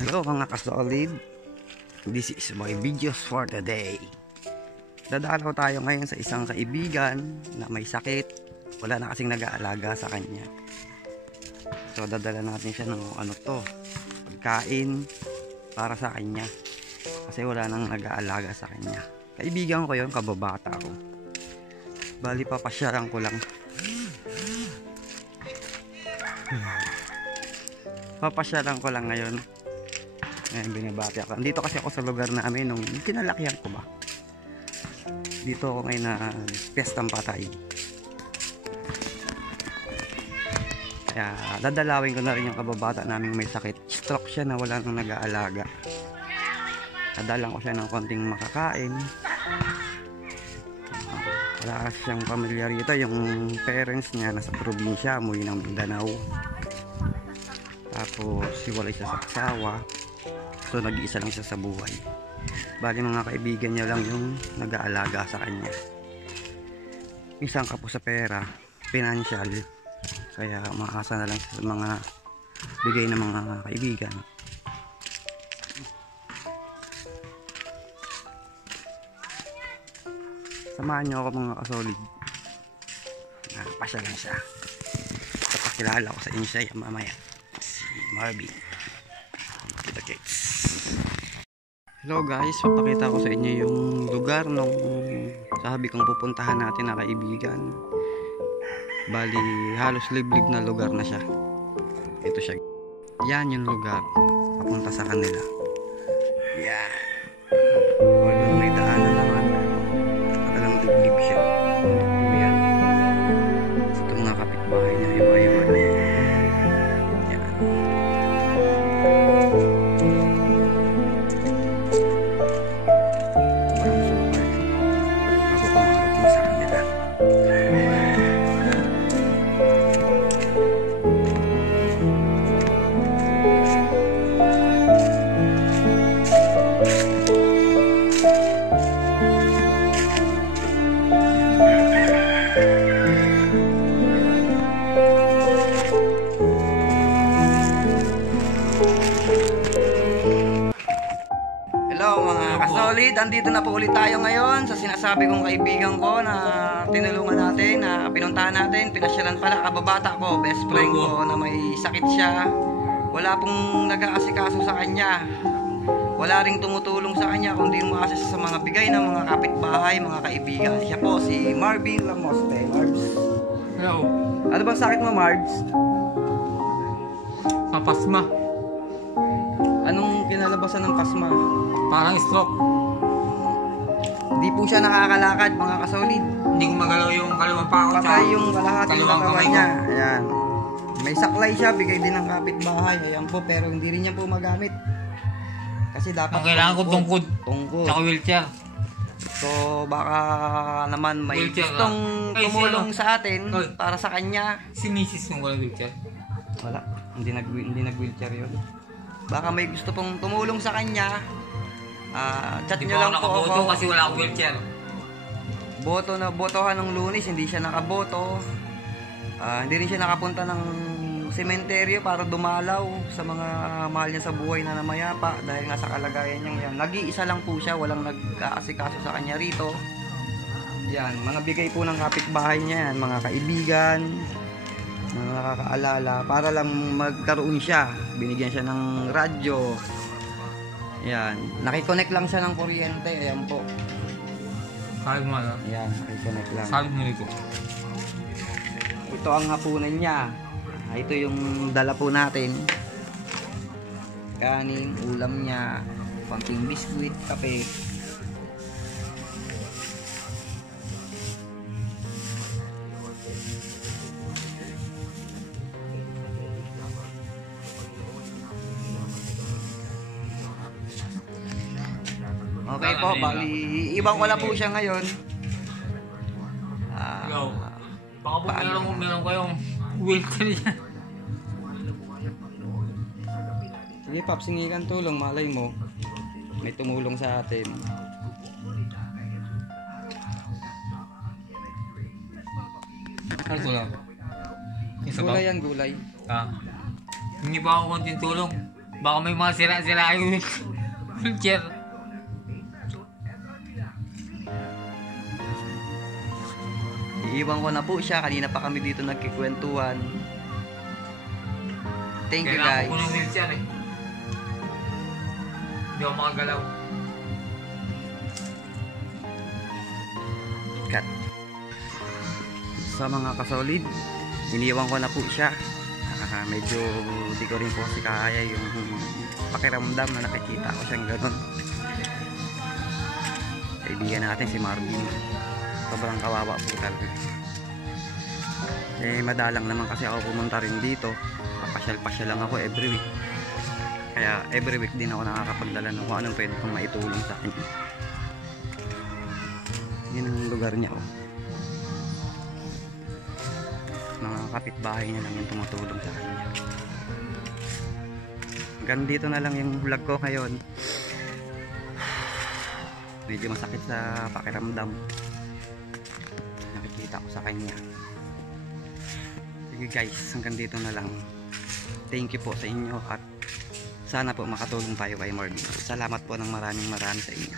Hello mga kasolid, this is my videos for today. Dadalaw tayo ngayon sa isang kaibigan na may sakit. Wala na kasing nag-aalaga sa kanya. So dadala natin siya ng pagkain para sa kanya. Kasi wala nang nag-aalaga sa kanya. Kaibigan ko yun, kababata ko. Bali papasyalan ko lang. Papasyalan ko lang ngayon. Ngayon binabati ako. Dito kasi ako sa lugar namin nung kinalakihan ko ba. Dito ako ngayon na piyestang patay. Kaya dadalawin ko na rin yung kababata naming may sakit. Stroke siya na wala nang nag-aalaga. Dadalang ko siya ng konting makakain. Wala siyang pamilya rito. Yung parents niya nasa probinsya, umuwi ng Mindanao. Tapos hiwalay siya sa asawa. So nag-iisa lang siya sa buhay. Bali mga kaibigan niya lang yung nag-aalaga sa kanya. Isang kapo sa pera, financial. Kaya maasa na lang siya sa mga bigay ng mga kaibigan. Samahan niyo ako mga kasolid. Pasya lang siya. Kapakilala ko sa inyo siya mamaya. Si Marvin. Hello guys, papakita ko sa inyo yung lugar nung sabi kong pupuntahan natin na kaibigan. Bali halos liblib na lugar na siya. Ito siya. Yan yung lugar papunta sa kanila. Yan. Wala may daanan naman. Talagang liblib siya. Yan. Ito mga kapitbahay niya, iwa-iwa niya. Yan. Hello mga kasolid, andito na po ulit tayo ngayon sa sinasabi kong kaibigan ko na tinulungan natin, na pinuntahan natin, pinasyalan pala, kababata ko, best friend ko na may sakit siya. Wala pong nag-aasikaso sa kanya. Wala ring tumutulong sa kanya kundi umaasa sa mga bigay ng mga kapitbahay, mga kaibigan. Siya po si Marvin Lamoste. Marbs. Hello. Ano bang sakit mo, Marbs? Pasma. Anong kinalabasan ng pasma? Parang stroke. Hindi po siya nakakalakad mga kasolid. Hindi ko magalaw yung kaliwang pa ako. Patay yung kalahati ng kaliwang katawan kamay niya. Ayan. May saklay siya, bigay din ng kapitbahay. Ayan po, pero hindi rin niya po magamit. Kasi dapat ang kailangan ko tungkod. Tsaka wheelchair. So baka naman may Wheelchair gustong tumulong sino? sa atin para sa kanya. Si Mrs. nung walang wheelchair. Wala, hindi nag-wheelchair yun. Baka may gusto pong tumulong sa kanya. Chat nyo lang po ako. Kasi wala akong wheelchair. Botohan ng Lunes, hindi siya nakaboto. Hindi rin siya nakapunta ng sementeryo para dumalaw sa mga mahal niya sa buhay na namayapa dahil nga sa kalagayan niya yan. Nag-iisa lang po siya, walang nag-aasikaso sa kanya rito. Yan, mga bigay po ng kapitbahay niya yan, mga kaibigan, mga nakakaalala, para lang magkaroon siya. Binigyan siya ng radyo. Yan, nakikonnect lang siya ng kuryente. Ayan po. Sabi mo ano? Yan, nakikonnect lang. Sabi mo ito. Ito ang hapunan niya. Ito yung dala po natin. Kaning, ulam niya, konting biskuit, kape. Okay po, bali iwan ko na po siya ngayon. Baka po meron kayong wheelchair niya. Sige Paps, singikan tulong, malay mo may tumulong sa atin. Ano to lang? Gulay yan, gulay. Ah. Hindi pa ako konting tulong. Baka may mga sira-sira yung wheelchair. Iiwan ko na po siya. Kanina pa kami dito nagkikwentuhan. Thank you Kailangan guys. ko ng wheelchair eh. Hindi ako makagalaw. Cut. Sa mga kasolid, iniwan ko na po siya. Medyo di ko rin po kasi kaya yung pakiramdam na nakikita ko siyang gano'n. Kaibigan natin si Marvin. Sobrang kawawa po talaga. Eh madalang naman kasi ako pumunta rin dito. Papasyal-pasyal lang ako every week. Kaya every week din ako nakakapagdala ng kung anong pwede kong maitulong sa akin. Yan ang lugar niya oh. Mga kapitbahay niya lang yung tumutulong sa kanya. Hanggang dito na lang yung vlog ko ngayon. Medyo masakit sa pakiramdam. Nakikita ko sa kanya. Sige guys, hanggang dito na lang. Thank you po sa inyo at sana po makatulong tayo kay Marvin. Salamat po ng maraming sa inyo.